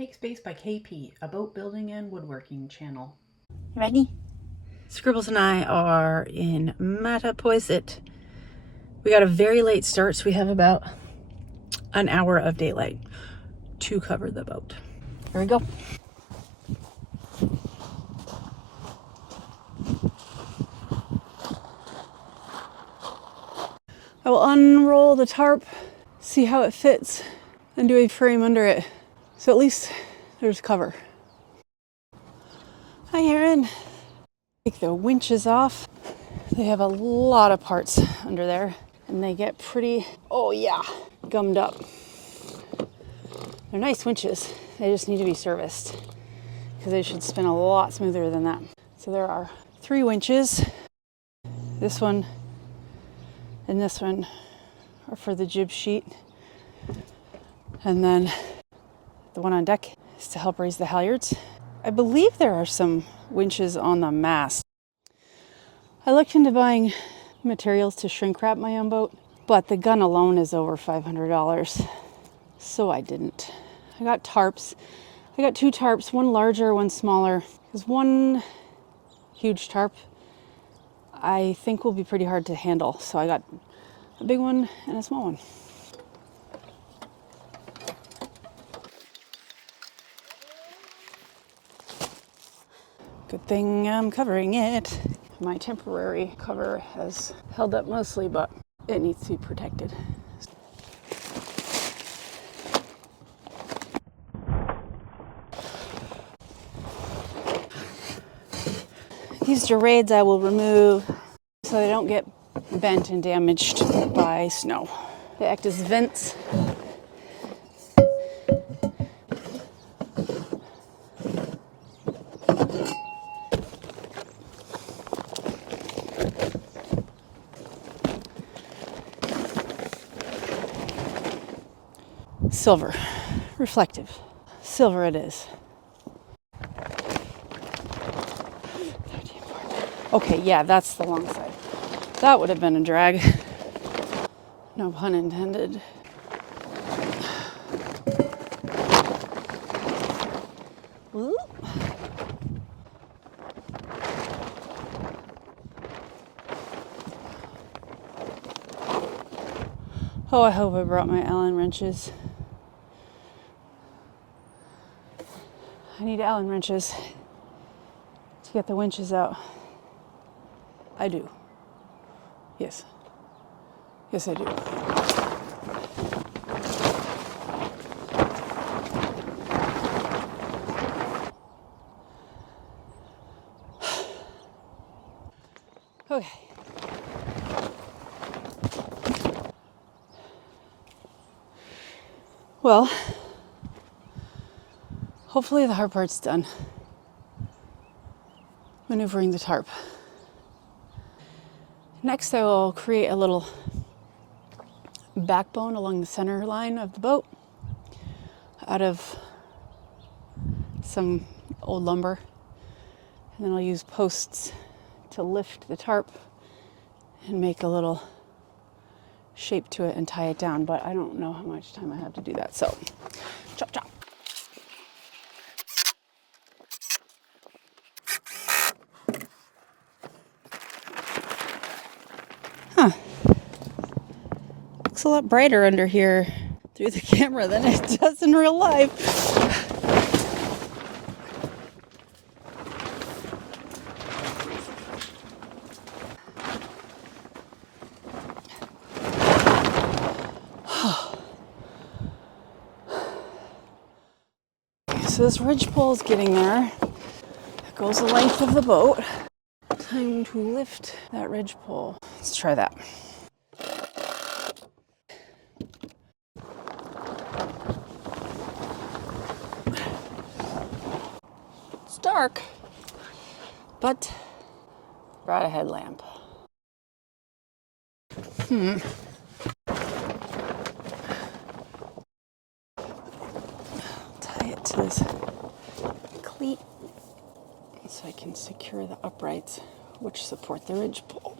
Make Space by KP, a boat building and woodworking channel. Ready? Scribbles and I are in Mattapoisett. We got a very late start, so we have about an hour of daylight to cover the boat. Here we go. I will unroll the tarp, see how it fits, and do a frame under it. So at least there's cover. Hi, Heron. Take the winches off. They have a lot of parts under there, and they get pretty, oh yeah, gummed up. They're nice winches. They just need to be serviced because they should spin a lot smoother than that. So there are 3 winches. This one and this one are for the jib sheet. And then the one on deck is to help raise the halyards. I believe there are some winches on the mast. I looked into buying materials to shrink wrap my own boat, but the gun alone is over $500, so I didn't. I got tarps. I got 2 tarps, one larger, one smaller. Because one huge tarp I think will be pretty hard to handle, so I got a big one and a small one. Good thing I'm covering it. My temporary cover has held up mostly, but it needs to be protected. These gerades I will remove so they don't get bent and damaged by snow. They act as vents. Silver, reflective. Silver it is. Okay, yeah, that's the long side. That would have been a drag. No pun intended. Ooh. Oh, I hope I brought my Allen wrenches. I need Allen wrenches to get the winches out. I do. Yes. Yes, I do. Okay. Well, hopefully the hard part's done. Maneuvering the tarp. Next, I will create a little backbone along the center line of the boat out of some old lumber. And then I'll use posts to lift the tarp and make a little shape to it and tie it down. But I don't know how much time I have to do that. So, chop, chop. Huh. Looks a lot brighter under here through the camera than it does in real life. So this ridge pole is getting there. That goes the length of the boat. Time to lift that ridge pole. Let's try that. It's dark, but brought a headlamp. Tie it to this cleat so I can secure the uprights which support the ridge pole.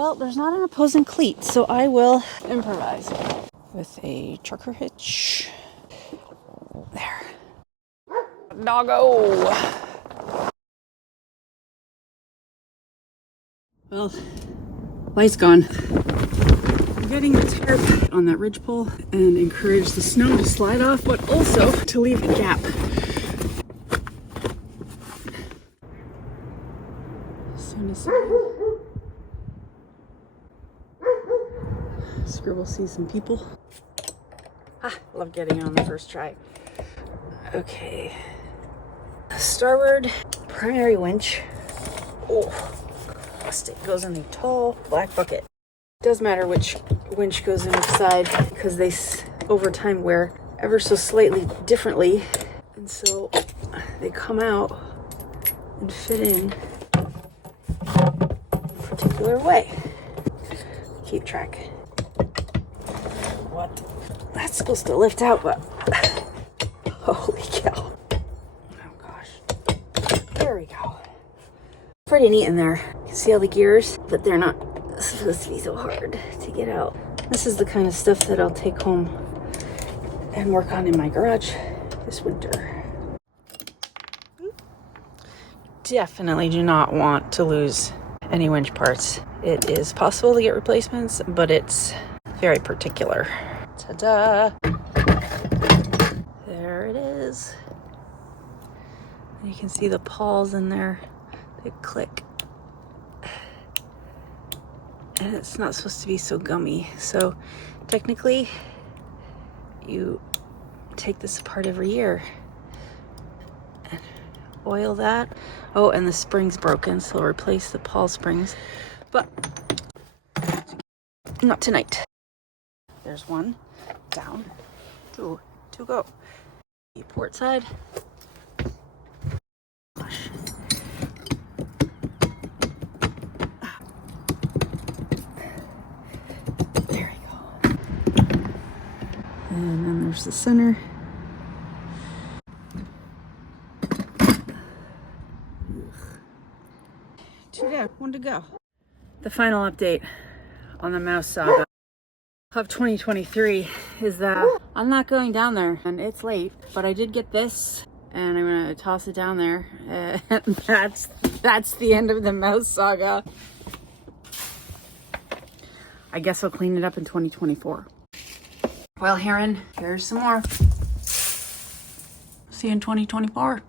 Well, there's not an opposing cleat, so I will improvise with a trucker hitch. There. Doggo! Well, light's gone. I'm getting the tarp on that ridgepole and encourage the snow to slide off, but also to leave a gap. Sun is setting. Scribbles sees some people. Love getting it on the first try. Okay. Starboard primary winch. Oh, stick goes in the tall black bucket. Does matter which winch goes in which side because they over time wear ever so slightly differently, and so they come out and fit in a particular way. Keep track. What? That's supposed to lift out, but holy cow. Oh gosh. There we go. Pretty neat in there. You can see all the gears, but they're not supposed to be so hard to get out. This is the kind of stuff that I'll take home and work on in my garage this winter. Definitely do not want to lose any winch parts. It is possible to get replacements, but it's very particular. Ta-da! There it is. You can see the pawls in there. They click. And it's not supposed to be so gummy. So technically, you take this apart every year and oil that. Oh, and the spring's broken, so I'll replace the pawl springs. But not tonight. There's one down, two to go. The port side. Gosh. There we go. And then there's the center. Two down, one to go. The final update on the mouse saga of 2023 is that I'm not going down there, and it's late, but I did get this and I'm gonna toss it down there, and that's the end of the mouse saga. I guess I'll clean it up in 2024. Well, Heron, here's some more. See you in 2024.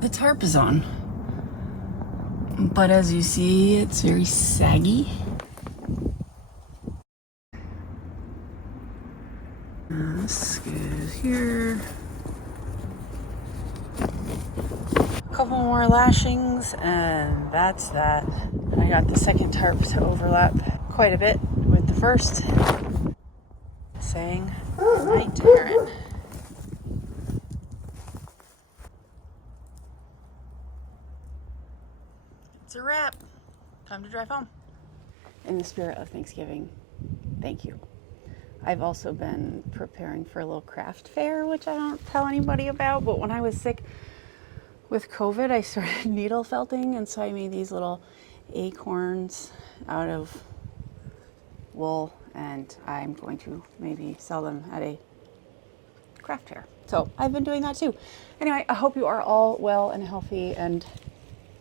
The tarp is on, but as you see, it's very saggy. This goes here. A couple more lashings, and that's that. I got the second tarp to overlap quite a bit with the first, saying goodnight to Heron. It's a wrap. Time to drive home. In the spirit of Thanksgiving, thank you. I've also been preparing for a little craft fair, which I don't tell anybody about, but when I was sick with COVID, I started needle felting, and so I made these little acorns out of wool, and I'm going to maybe sell them at a craft fair. So I've been doing that too. Anyway, I hope you are all well and healthy, and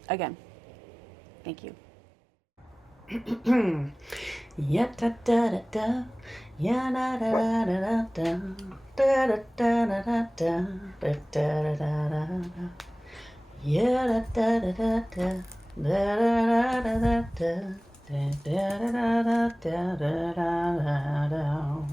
again, thank you. Yeah, da da da da. Yeah, da da da da da. Da da da da da. Da da da da da. Yeah, da da da da da. Da da da da da. Da da da da da da da da da.